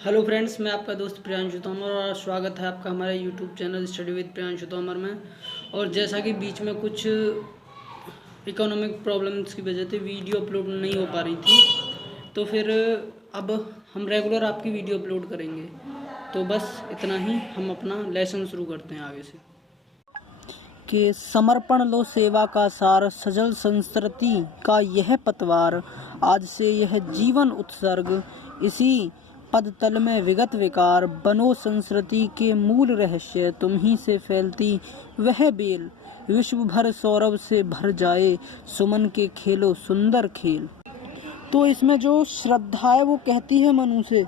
Hello friends, मैं आपका दोस्त प्रियांशु तोमर और स्वागत है आपका हमारे YouTube channel study with Priyanshu Tomar में। और जैसा कि बीच में कुछ इकोनॉमिक प्रॉब्लम्स की वजह से वीडियो अपलोड नहीं हो पा रही थी, तो फिर अब हम रेगुलर आपकी वीडियो अपलोड करेंगे। तो बस इतना ही, हम अपना लेसन शुरू करते हैं आगे से। कि समर्पण लो सेवा का सार, सजल संस्कृति का यह पतवार, आज से यह जीवन उत्सर्ग, इसी पद तल में विगत विकार, बनो संस्कृति के मूल रहस्य, तुम ही से फैलती वह बेल, विश्व भर सौरभ से भर जाए, सुमन के खेलो सुंदर खेल। तो इसमें जो श्रद्धा है वो कहती है मनु से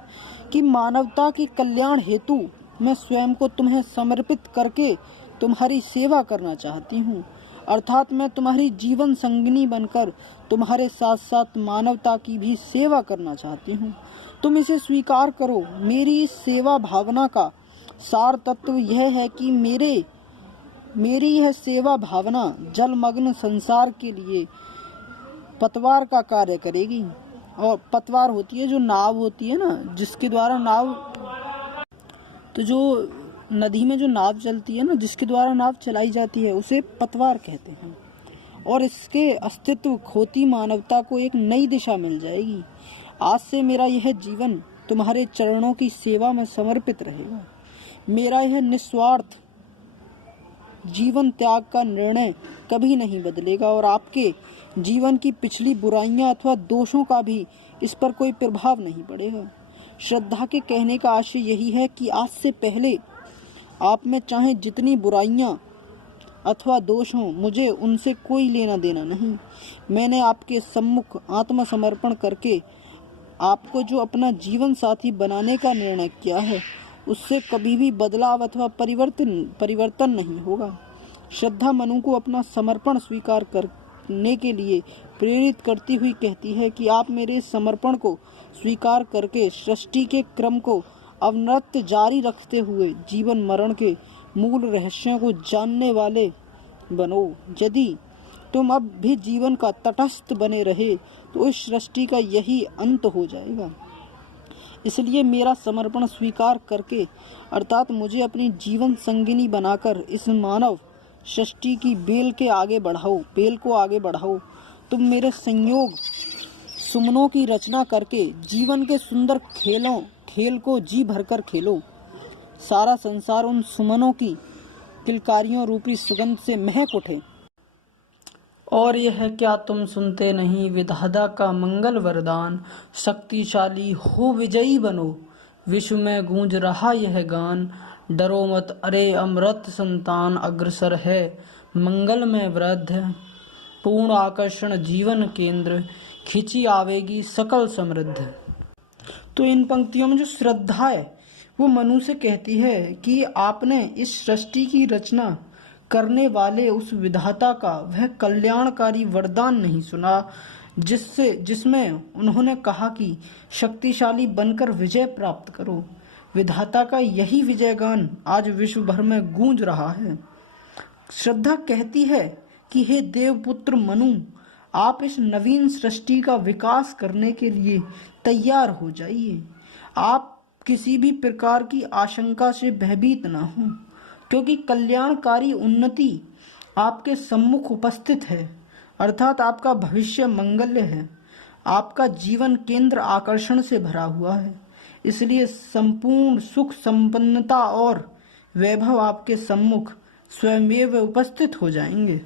कि मानवता के कल्याण हेतु मैं स्वयं को तुम्हें समर्पित करके तुम्हारी सेवा करना चाहती हूँ। अर्थात मैं तुम्हारी जीवन संगिनी बनकर तुम्हारे साथ साथ मानवता की भी सेवा करना चाहती हूँ। तुम इसे स्वीकार करो। मेरी इस सेवा भावना का सार तत्व यह है कि मेरी यह सेवा भावना जलमग्न संसार के लिए पतवार का कार्य करेगी। और पतवार होती है जो नाव होती है ना, जिसके द्वारा नाव, तो जो नदी में जो नाव चलती है ना, जिसके द्वारा नाव चलाई जाती है, उसे पतवार कहते हैं। और इसके अस्तित्व खोती मानवता को एक नई दिशा मिल जाएगी। आज से मेरा यह जीवन तुम्हारे चरणों की सेवा में समर्पित रहेगा। मेरा यह निस्वार्थ जीवन त्याग का निर्णय कभी नहीं बदलेगा और आपके जीवन की पिछली बुराइयां अथवा दोषों का भी इस पर कोई प्रभाव नहीं पड़ेगा। श्रद्धा के कहने का आशय यही है कि आज से पहले आप में चाहे जितनी बुराइयां अथवा दोष हों, मुझे उनसे कोई लेना देना नहीं। मैंने आपके सम्मुख आत्मसमर्पण करके आपको जो अपना जीवन साथी बनाने का निर्णय किया है, उससे कभी भी बदलाव अथवा परिवर्तन नहीं होगा। श्रद्धा मनु को अपना समर्पण स्वीकार करने के लिए प्रेरित करती हुई कहती है कि आप मेरे समर्पण को स्वीकार करके सृष्टि के क्रम को अविरत जारी रखते हुए जीवन मरण के मूल रहस्यों को जानने वाले बनो। यदि तुम अब भी जीवन का तटस्थ बने रहे तो इस सृष्टि का यही अंत हो जाएगा। इसलिए मेरा समर्पण स्वीकार करके, अर्थात मुझे अपनी जीवन संगिनी बनाकर इस मानव सृष्टि की बेल को आगे बढ़ाओ। तुम मेरे संयोग सुमनों की रचना करके जीवन के सुंदर खेल को जी भरकर खेलो। सारा संसार उन सुमनों की किलकारियों रूपी सुगंध से महक उठे। और यह क्या तुम सुनते नहीं, विधाता का मंगल वरदान, शक्तिशाली हो विजयी बनो, विश्व में गूंज रहा यह गान, डरो मत अरे अमृत संतान, अग्रसर है मंगल में वृद्ध, पूर्ण आकर्षण जीवन केंद्र, खिंची आवेगी सकल समृद्ध। तो इन पंक्तियों में जो श्रद्धा है वो मनु से कहती है कि आपने इस सृष्टि की रचना करने वाले उस विधाता का वह कल्याणकारी वरदान नहीं सुना, जिसमें उन्होंने कहा कि शक्तिशाली बनकर विजय प्राप्त करो। विधाता का यही विजय गान आज विश्व भर में गूंज रहा है। श्रद्धा कहती है कि हे देवपुत्र मनु, आप इस नवीन सृष्टि का विकास करने के लिए तैयार हो जाइए। आप किसी भी प्रकार की आशंका से भयभीत न हो, क्योंकि कल्याणकारी उन्नति आपके सम्मुख उपस्थित है। अर्थात आपका भविष्य मंगल्य है। आपका जीवन केंद्र आकर्षण से भरा हुआ है। इसलिए संपूर्ण सुख, संपन्नता और वैभव आपके सम्मुख स्वयंमेव उपस्थित हो जाएंगे।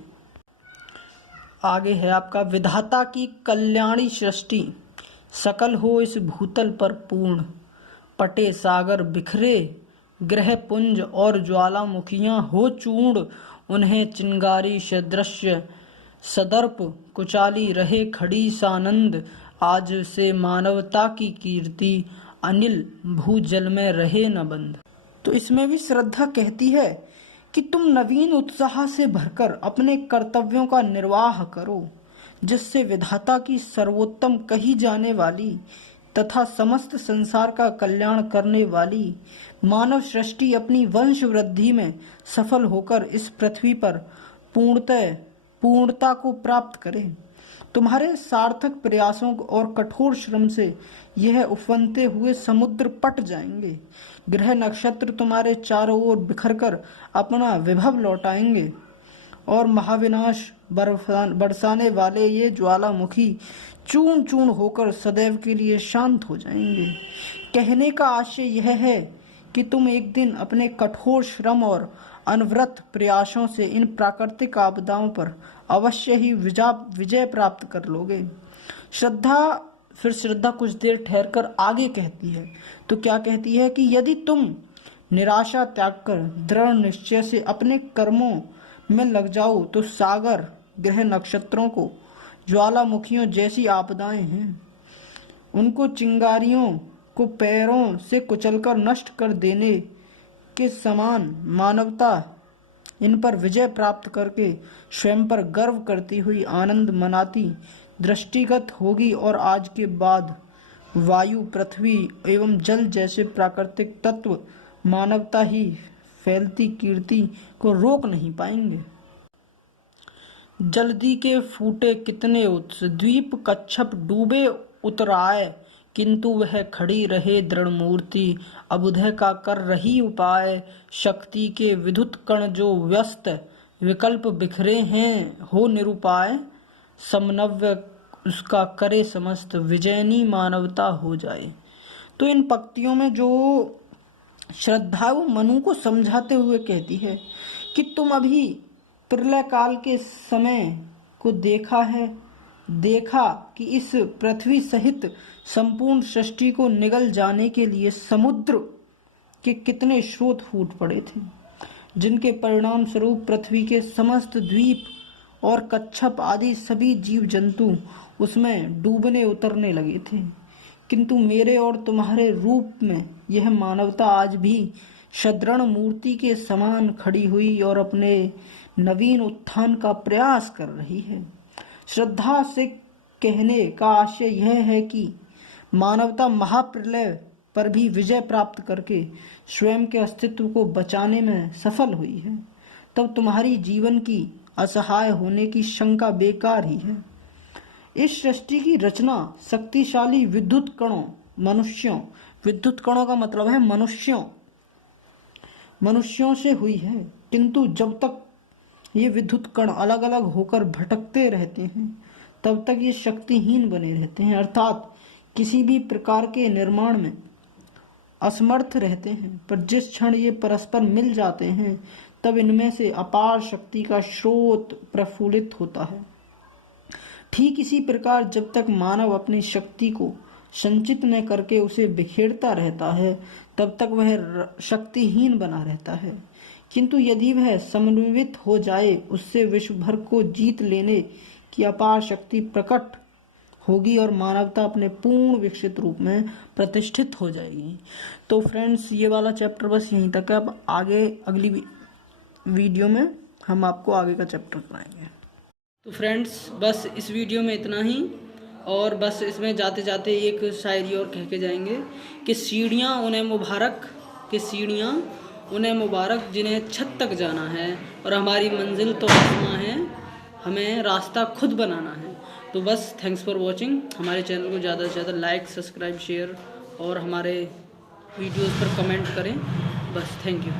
आगे है आपका, विधाता की कल्याणी सृष्टि, सकल हो इस भूतल पर पूर्ण, पटे सागर बिखरे ग्रह पुंज और ज्वालामुखियां हो चूर्ण, उन्हें चिंगारी सदृश्य सदर्प कुचाली रहे खड़ी सानंद, आज से मानवता की कीर्ति अनिल भूजल में रहे न बंद। तो इसमें भी श्रद्धा कहती है कि तुम नवीन उत्साह से भरकर अपने कर्तव्यों का निर्वाह करो, जिससे विधाता की सर्वोत्तम कही जाने वाली तथा समस्त संसार का कल्याण करने वाली मानव सृष्टि अपनी वंश वृद्धि में सफल होकर इस पृथ्वी पर पूर्णता को प्राप्त करे। तुम्हारे सार्थक प्रयासों और कठोर श्रम से यह उफनते हुए समुद्र पट जाएंगे। ग्रह नक्षत्र तुम्हारे चारों ओर बिखरकर अपना विभव लौटाएंगे और महाविनाश बरसाने वाले ये ज्वालामुखी चूर्ण चूर्ण होकर सदैव के लिए शांत हो जाएंगे। कहने का आशय यह है कि तुम एक दिन अपने कठोर श्रम और अनवरत प्रयासों से इन प्राकृतिक आपदाओं पर अवश्य ही विजय प्राप्त कर लोगे। श्रद्धा कुछ देर ठहरकर आगे कहती है। तो क्या कहती है कि यदि तुम निराशा त्याग कर दृढ़ निश्चय से अपने कर्मों में लग जाओ तो सागर, ग्रह नक्षत्रों को ज्वालामुखियों जैसी आपदाएं हैं, उनको चिंगारियों को पैरों से कुचलकर नष्ट कर देने के समान मानवता इन पर विजय प्राप्त करके स्वयं पर गर्व करती हुई आनंद मनाती दृष्टिगत होगी और आज के बाद वायु, पृथ्वी एवं जल जैसे प्राकृतिक तत्व मानवता ही फैलती कीर्ति को रोक नहीं पाएंगे। जल्दी के फूटे कितने उत्स, द्वीप कच्छप डूबे उतराए, किंतु वह खड़ी रहे दृढ़ मूर्ति, अबुधय का कर रही उपाय। शक्ति के विद्युत कण जो व्यस्त विकल्प बिखरे हैं हो निरुपाय, समन्वय उसका करे समस्त, विजयनी मानवता हो जाए। तो इन पंक्तियों में जो श्रद्धालु मनु को समझाते हुए कहती है कि तुम अभी प्रलय काल के समय को देखा कि इस पृथ्वी सहित संपूर्ण सृष्टि को निगल जाने के लिए समुद्र के कितने स्रोत फूट पड़े थे, जिनके परिणाम स्वरूप पृथ्वी के समस्त द्वीप और कच्छप आदि सभी जीव जंतु उसमें डूबने उतरने लगे थे। किंतु मेरे और तुम्हारे रूप में यह मानवता आज भी सदृढ़ मूर्ति के समान खड़ी हुई और अपने नवीन उत्थान का प्रयास कर रही है। श्रद्धा से कहने का आशय यह है कि मानवता महाप्रलय पर भी विजय प्राप्त करके स्वयं के अस्तित्व को बचाने में सफल हुई है। तब तुम्हारी जीवन की असहाय होने की शंका बेकार ही है। इस सृष्टि की रचना शक्तिशाली विद्युत कणों, मनुष्यों, विद्युत कणों का मतलब है मनुष्यों से हुई है। किंतु जब तक ये विद्युत कण अलग अलग होकर भटकते रहते हैं तब तक ये शक्तिहीन बने रहते हैं, अर्थात किसी भी प्रकार के निर्माण में असमर्थ रहते हैं। पर जिस क्षण ये परस्पर मिल जाते हैं तब इनमें से अपार शक्ति का स्रोत प्रफुल्लित होता है। ठीक इसी प्रकार जब तक मानव अपनी शक्ति को संचित न करके उसे बिखेरता रहता है तब तक वह शक्तिहीन बना रहता है। किंतु यदि वह समन्वित हो जाए उससे विश्व भर को जीत लेने की अपार शक्ति प्रकट होगी और मानवता अपने पूर्ण विकसित रूप में प्रतिष्ठित हो जाएगी। तो फ्रेंड्स, ये वाला चैप्टर बस यहीं तक है। अब आगे अगली वीडियो में हम आपको आगे का चैप्टर कराएंगे। तो फ्रेंड्स, बस इस वीडियो में इतना ही, और बस इसमें जाते जाते एक शायरी और कह के जाएंगे कि सीढ़ियाँ उन्हें मुबारक जिन्हें छत तक जाना है, और हमारी मंजिल तो आसमां है, हमें रास्ता खुद बनाना है। तो बस थैंक्स फॉर वॉचिंग। हमारे चैनल को ज़्यादा से ज़्यादा लाइक, सब्सक्राइब, शेयर और हमारे वीडियोज़ पर कमेंट करें। बस थैंक यू।